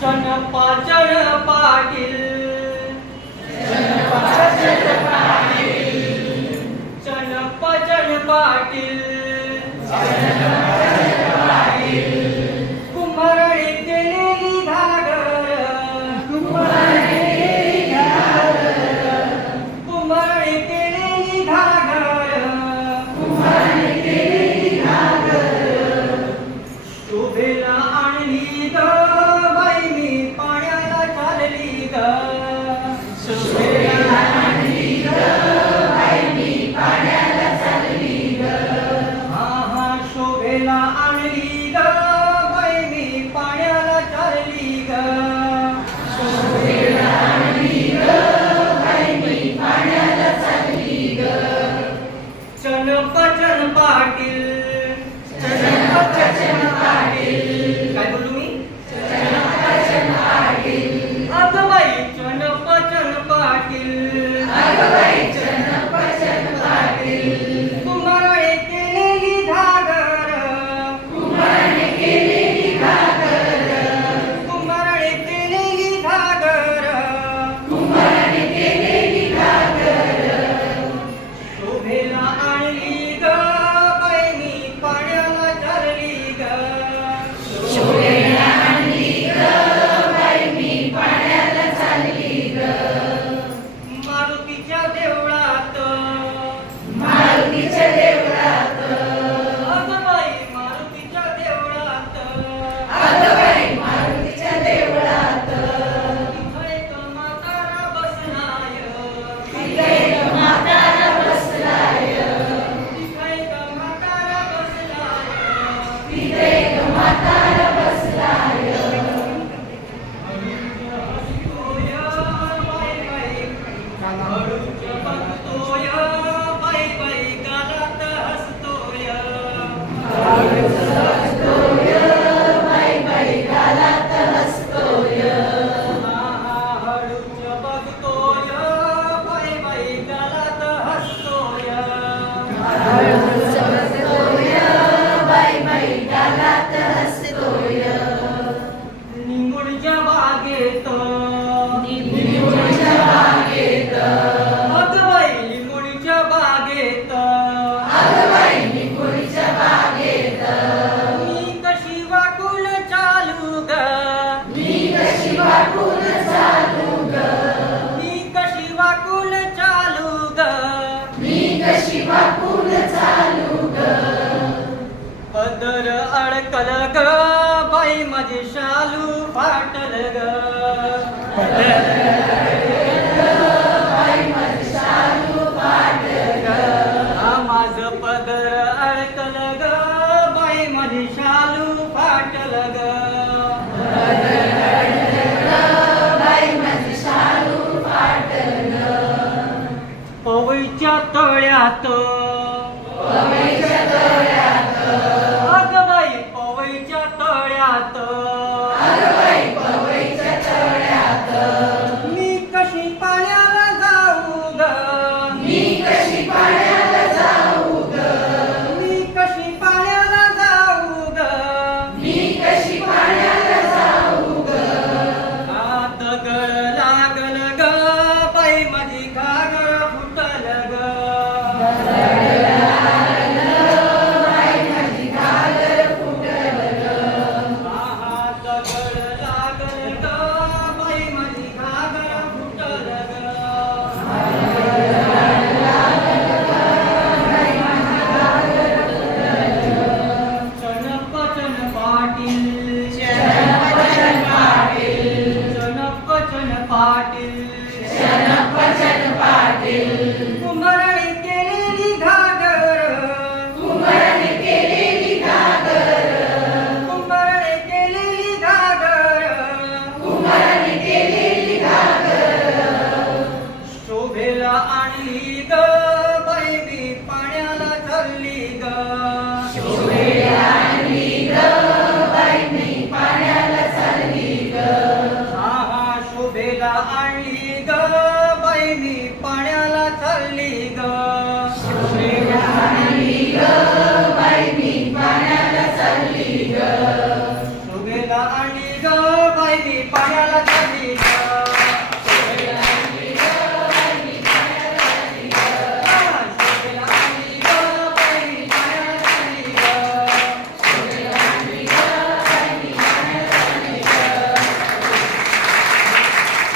चनपा चण पाटील चनपा चण पाटील कुंभाराने केलेली घागर कुंभाराने केलेली घागर शोभेला आणली ग बाई मी पाण्याला चालली ग शोभेला आणली ग बाई मी पाण्याला चालली ग हा हा शोभेला आणली ग बाई मी पाण्याला चालली ग शोभेला आणली ग बाई मी पाण्याला चालली ग चनपा चण पाटील चनपा चण पाटील काय बोलू मी चनपा चण पाटील अगं बाई चनपा चण पाटील अगं बाई चनपा चण पाटील कुंभाराने केलेली घागर कुंभाराने केलेली घागर कुंभाराने केलेली घागर कुंभाराने केलेली घागर शोभेला आणली ग बाई मी पाण्याला चालली ग शोभेला आणली ग बाई मी पाण्याला चालली ग मारुतीच्या देवळात मारुतीच्या देवळात अगं बाई मारुतीच्या देवळात अगं बाई मारुतीच्या देवळात तिथं एक म्हातारा बसलाय तिथं एक म्हातारा बसलाय तिथं एक म्हातारा बसलाय तिथं एक म्हातारा बसलाय हळूच बघतोय बाई बाई गालात हसतोय हळूच बघतोय बाई बाई गालात हसतोय हा हा हळूच बघतोय बाई बाई गालात हसतोय हळूच बघतोय बाई बाई गालात हसतोय निंबुडीच्या बागेत निंबुडीच्या बागेत अगं बाई लिंबुडीच्या बागेत अगं बाई लिंबुडीच्या बागेत मी कशी वाकून चालू ग मी कशी वाकून चालू ग मी कशी वाकून चालू ग मी कशी वाकून चालू ग पदर अडकल ग बाई माझे शालू फाटल ग बाई माझे शालू फाटल ग हा माझं पदर अडकल ग बाई माझे शालू फाटल ग बाई माझे शालू फाटल ग पवईच्या तळ्यात पवईच्या तळ्यात अगं बाई पवईच्या तळ्यात अगं बाई पवईच्या तळ्यात मी कशी पाण्याला जाऊ ग मी कशी पाण्याला जाऊ ग मी कशी पाण्याला जाऊ ग मी कशी पाण्याला जाऊ ग हात गळ लागल ग बाई माझी घागर फुटल ग पाण्याला